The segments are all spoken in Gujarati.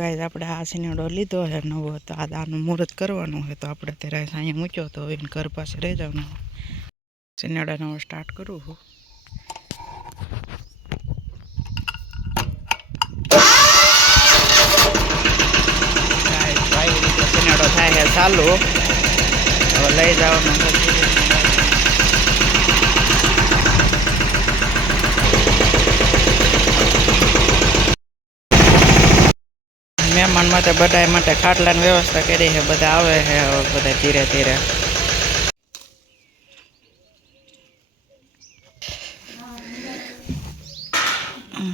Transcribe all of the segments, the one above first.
ગાય આપણે આ સિનેડો લીધો છે નવો તો આ આનું મુહૂર્ત કરવાનું હોય તો આપણે અત્યારે અહીંયા મૂક્યો તો એને ઘર પાસે રહી જવાનું સિનેડો નવો સ્ટાર્ટ કરું છું. સિનેડો થાય ચાલુ. હવે લઈ જવાનું મહેમાન માટે બધા માટે ખાટલાની વ્યવસ્થા કરી છે બધા આવે છે હવે બધા ધીરે ધીરે.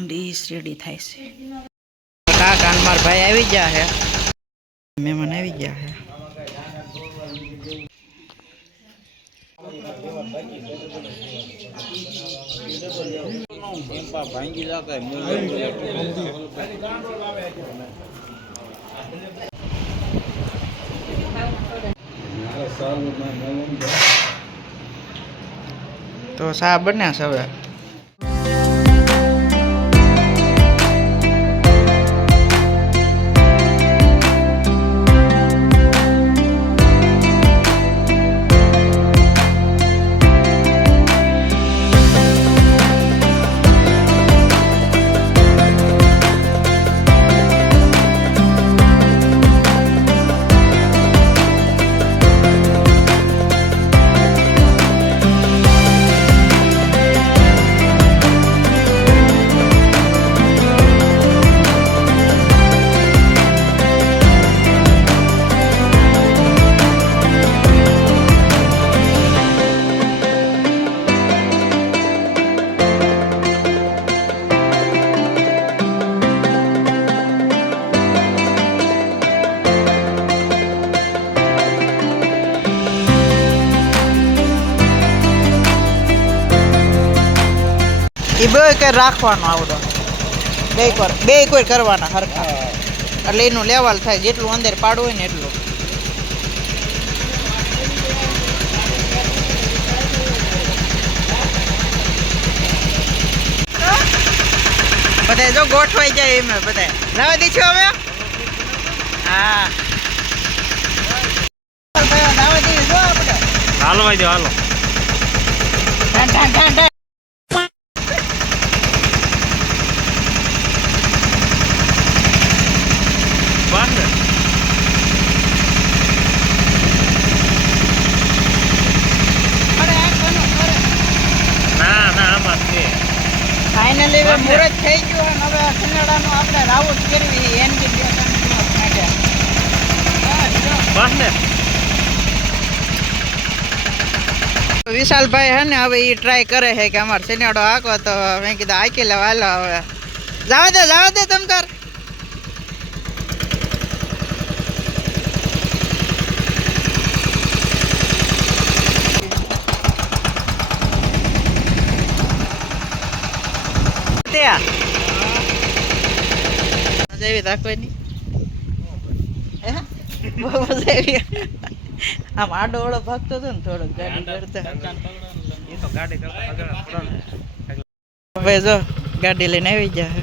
ડીશ રેડી થાય છે. કાકા અને મારા ભાઈ આવી ગયા છે. મહેમાન આવી ગયા છે. તો શા બન્યા હવે? એ બે કઈ રાખવાનો આવડો બે કર બે કોઈ કરવાના હરખા. એટલે એનું લેવલ થાય જેટલું અંદર પાડવું હોય ને એટલું. બધા જો ગોઠવાઈ જાય એમ બધા નવા દીછો હવે? હા. હાલવાઈ દો હાલો. ઠાન ઠાન ઠાન ઠાન બંધ અરે આ કોનો અરે ના ના આમાં જ છે ફાઇનલી હવે મુહૂર્ત થઈ ગયું અને હવે કન્નડાનું આપણે રાઉટ કરવી એનજી વિશાલભાઈ હે ને હવે એ ટ્રાય કરે છે કે અમારે સિનેડો હાકો તો મેં કીધું હાકી લેવા હાલો હવે. જાવ દે જાવ દે તમ તાર ત્યાં મજા આવી રાખવાની હે? બહુ મજા આવી. આમ આડો ઓળો ભાગતો હતો ને થોડોક ગાડી કરતા. ગાડી ભાઈ જો ગાડી લઈને આવી ગયા છે